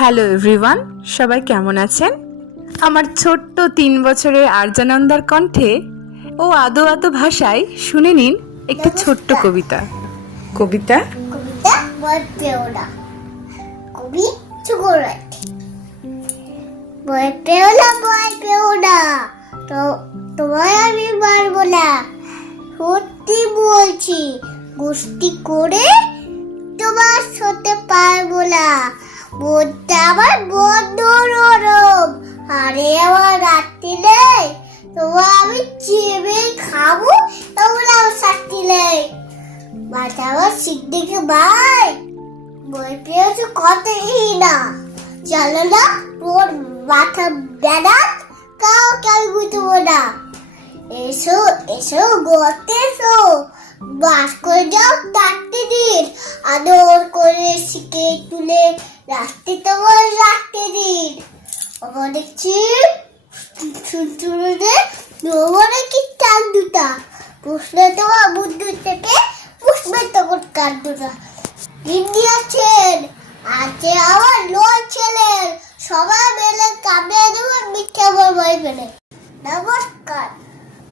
Hello everyone, সবাই কেমন আছেন? আমার ছোট্ট 3 বছরের আর্যানন্দার কণ্ঠে ও আদো আদো ভাষায় শুনে নিন একটি ছোট্ট কবিতা। কবিতা কবিতা বই পেও না। কবি চুগরাট। বই পেও না, বই পেও না, তো তোমায় আমি মারবো না। সত্যি বলছি, গোষ্ঠী করে তোমার সাথে পারবো না। মনটা আমার বন্ধ নরম, আরে আমার রাত্রি নেই। তোমার আমি চেপে খাবো, তোমরা শাস্তি নেই। বাঁচাবার সিদ্দিকে ভাই, বই পেয়েছো কত না, চলো না তোর মাথা বেড়াত, কাউকে আমি বুঝবো না। এসো এসো গর্তে এসো, বাস করে যাও চারটে দিন, আদর করে শিখে তুলে রাখতে তোমার রাখতে দিন। আমার দেখছি শুনতে তোমার কি চাল দুটা, প্রশ্ন তোমার বুদ্ধি থেকে পুষবে তখন কার দুটা। দিদি আছেন, আছে আমার লোক ছেলের, সবাই মেলে কামড়ে দেবো মিথ্যা বই ফেলে। নমস্কার।